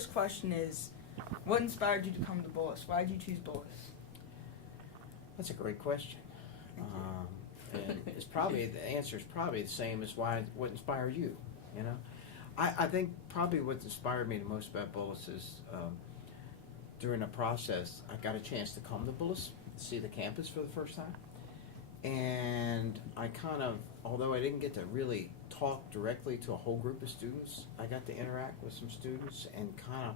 first question is, what inspired you to come to Bullis? Why did you choose Bullis? That's a great question. And it's probably, the answer is probably the same as what inspired you, you know? I think probably what inspired me the most about Bullis is during the process, I got a chance to come to Bullis, see the campus for the first time. And I kind of, although I didn't get to really talk directly to a whole group of students, I got to interact with some students and kind of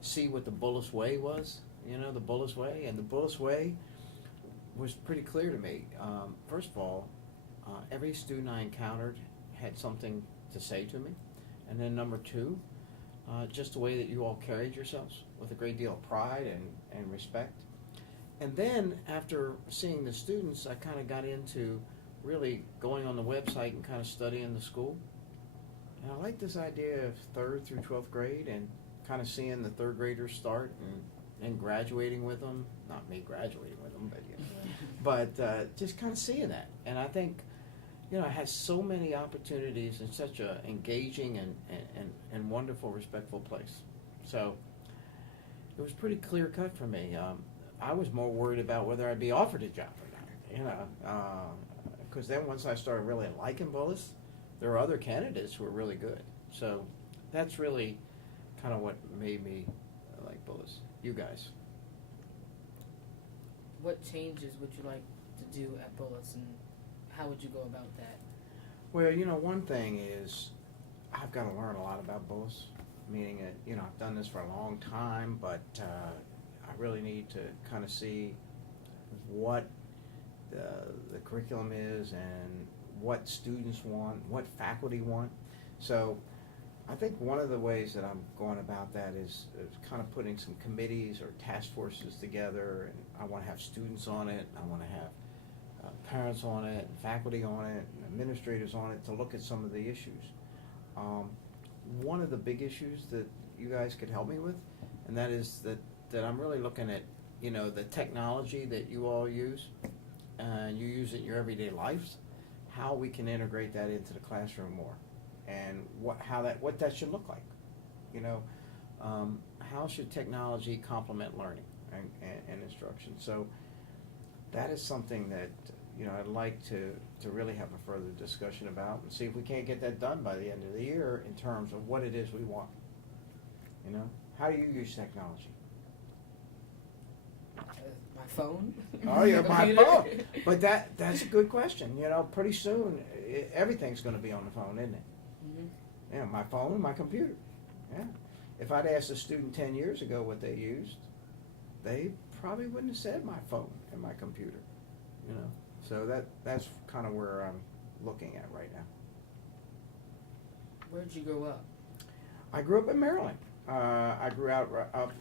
see what the Bullis way was, you know, the Bullis way. And the Bullis way was pretty clear to me. First of all, every student I encountered had something to say to me. And then number two, just the way that you all carried yourselves with a great deal of pride and respect. And then after seeing the students, I kind of got into really going on the website and kind of studying the school. And I like this idea of 3rd through 12th grade and kind of seeing the 3rd graders start and graduating with them. Not me graduating with them, but you know. But just kind of seeing that. And I think, you know, it has so many opportunities in such a engaging and wonderful, respectful place. So it was pretty clear cut for me. I was more worried about whether I'd be offered a job or not, you know, because then once I started really liking Bullis, there were other candidates who were really good. So that's really kind of what made me like Bullis. You guys. What changes would you like to do at Bullis, and how would you go about that? Well, you know, one thing is I've got to learn a lot about Bullis, meaning that, you know, I've done this for a long time, but I really need to kind of see what the curriculum is and what students want, what faculty want. So I think one of the ways that I'm going about that is kind of putting some committees or task forces together, and I want to have students on it, I want to have parents on it, and faculty on it, and administrators on it to look at some of the issues. One of the big issues that you guys could help me with, and that is that I'm really looking at, you know, the technology that you all use, and you use it in your everyday lives, how we can integrate that into the classroom more, and what that should look like. You know, how should technology complement learning and instruction? So that is something that, you know, I'd like to really have a further discussion about and see if we can't get that done by the end of the year in terms of what it is we want. You know, how do you use technology? My phone. Oh, yeah, my phone. But that's a good question. You know, pretty soon everything's going to be on the phone, isn't it? Mm-hmm. Yeah, my phone and my computer. Yeah. If I'd asked a student 10 years ago what they used, they probably wouldn't have said my phone and my computer. You know, so that's kind of where I'm looking at right now. Where'd you grow up? I grew up in Maryland. I grew up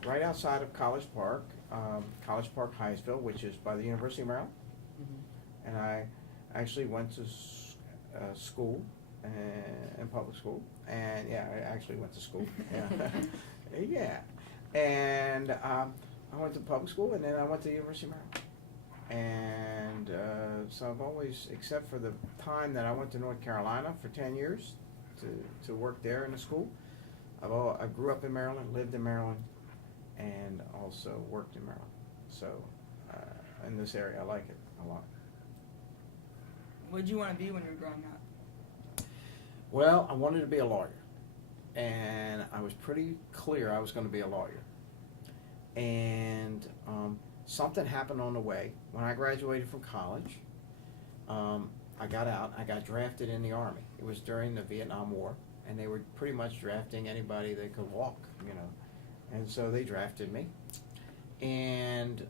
right outside of College Park, Hyattsville, which is by the University of Maryland. Mm-hmm. And I actually went to school, in public school. And yeah, I actually went to school. Yeah. Yeah. And I went to public school, and then I went to the University of Maryland. And so I've always, except for the time that I went to North Carolina for 10 years to work there in the school, I grew up in Maryland, lived in Maryland, and also worked in Maryland. So in this area, I like it a lot. What did you want to be when you were growing up? Well, I wanted to be a lawyer, and I was pretty clear I was going to be a lawyer. And something happened on the way. When I graduated from college, I got out. I got drafted in the Army. It was during the Vietnam War, and they were pretty much drafting anybody that could walk, you know. And so they drafted me. And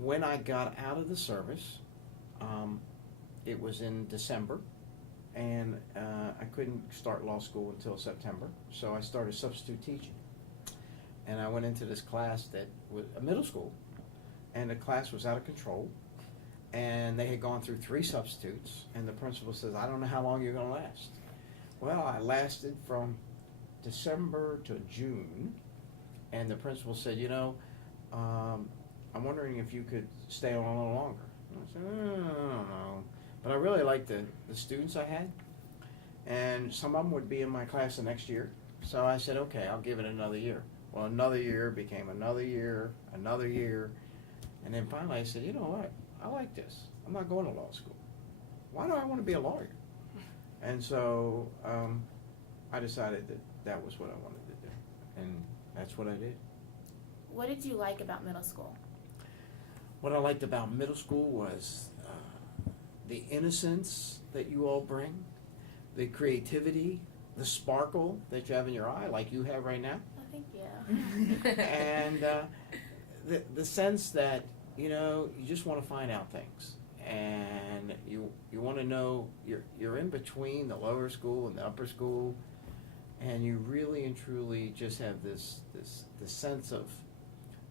when I got out of the service, it was in December, and I couldn't start law school until September, so I started substitute teaching. And I went into this class that was a middle school, and the class was out of control, and they had gone through 3 substitutes, and the principal says, I don't know how long you're going to last. Well, I lasted from December to June, and the principal said, you know, I'm wondering if you could stay on a little longer. And I said, I don't know. But I really liked the students I had, and some of them would be in my class the next year, So I said, okay, I'll give it another year. Well, another year became another year, and then finally I said, you know what? I like this. I'm not going to law school. Why do I want to be a lawyer? And so I decided that that was what I wanted to do, and that's what I did. What did you like about middle school? What I liked about middle school was the innocence that you all bring, the creativity, the sparkle that you have in your eye, like you have right now, Oh, thank you. and the sense that, you know, you just want to find out things, and you want to know, you're in between the lower school and the upper school, and you really and truly just have this sense of,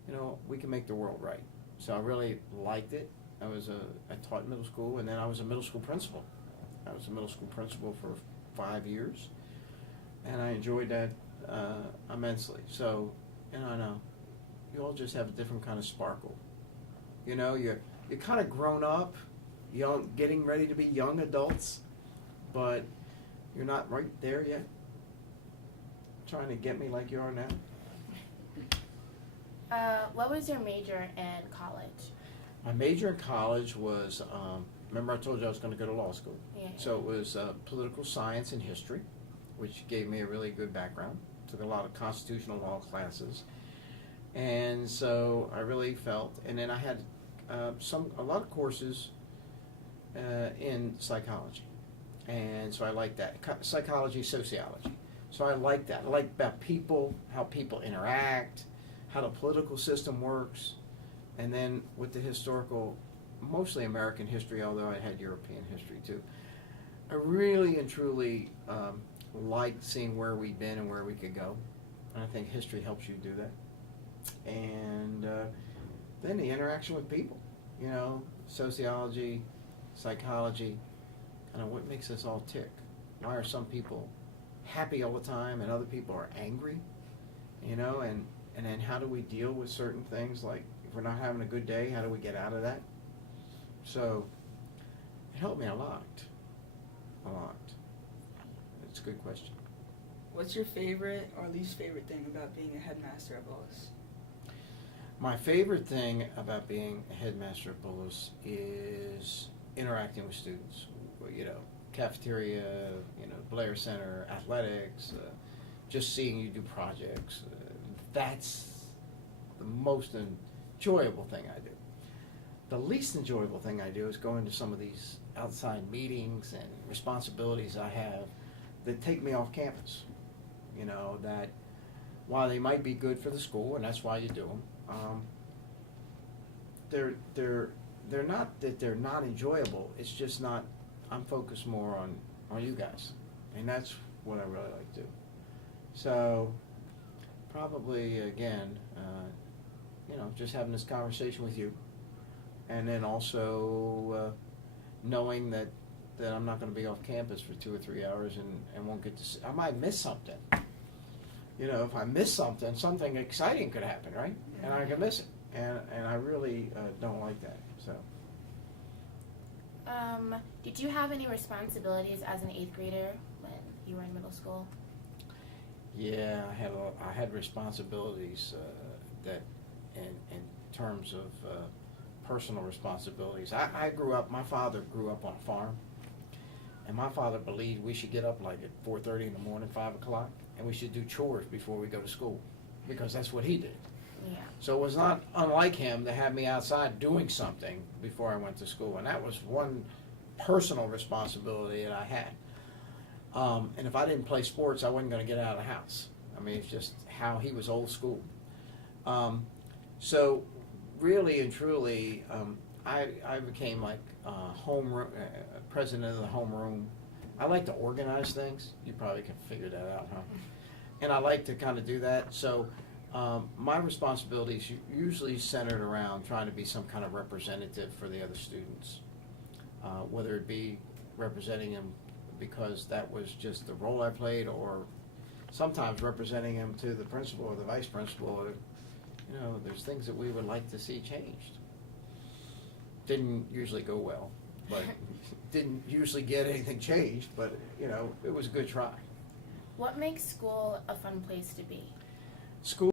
you know, we can make the world right. So I really liked it. I taught middle school, and then I was a middle school principal. I was a middle school principal for 5 years, and I enjoyed that immensely. So, and I know you all just have a different kind of sparkle. You know, you're kind of grown up, young, getting ready to be young adults, but you're not right there yet. Trying to get me like you are now. What was your major in college? My major in college was, remember I told you I was going to go to law school. Yeah. So it was political science and history, which gave me a really good background. Took a lot of constitutional law classes. And so I really felt, and then I had a lot of courses in psychology. And so I liked that. Psychology, sociology. So I liked that. I liked about people, how people interact, how the political system works, and then with the historical, mostly American history, although I had European history too. I really and truly liked seeing where we'd been and where we could go, and I think history helps you do that. And then the interaction with people, you know, sociology, psychology, kind of what makes us all tick. Why are some people happy all the time and other people are angry, you know, and then how do we deal with certain things, like if we're not having a good day, how do we get out of that? So it helped me a lot. It's a good question. What's your favorite or least favorite thing about being a headmaster at Bullis? My favorite thing about being a headmaster at Bullis is interacting with students, you know, cafeteria, you know, Blair Center, athletics, just seeing you do projects. That's the most enjoyable thing I do. The least enjoyable thing I do is going to some of these outside meetings and responsibilities I have that take me off campus. You know, that while they might be good for the school, and that's why you do them, they're not that they're not enjoyable. It's just not. I'm focused more on you guys, and that's what I really like to do. So probably again, you know, just having this conversation with you, and then also knowing that I'm not going to be off campus for 2 or 3 hours and won't get to see. I might miss something. You know, if I miss something, something exciting could happen, right? And I can miss it, and I really don't like that. So. Did you have any responsibilities as an 8th grader when you were in middle school? Yeah, I had responsibilities that, in terms of personal responsibilities. I grew up. My father grew up on a farm, and my father believed we should get up like at 4:30 in the morning, 5 o'clock, and we should do chores before we go to school, because that's what he did. Yeah. So it was not unlike him to have me outside doing something before I went to school, and that was one personal responsibility that I had. And if I didn't play sports, I wasn't going to get out of the house. I mean, it's just how he was old school. So really and truly, I became like president of the homeroom. I like to organize things. You probably can figure that out, huh? And I like to kind of do that. So my responsibilities usually centered around trying to be some kind of representative for the other students, whether it be representing them because that was just the role I played, or sometimes representing them to the principal or the vice principal. Or, you know, there's things that we would like to see changed. Didn't usually go well, but didn't usually get anything changed, but, you know, it was a good try. What makes school a fun place to be? School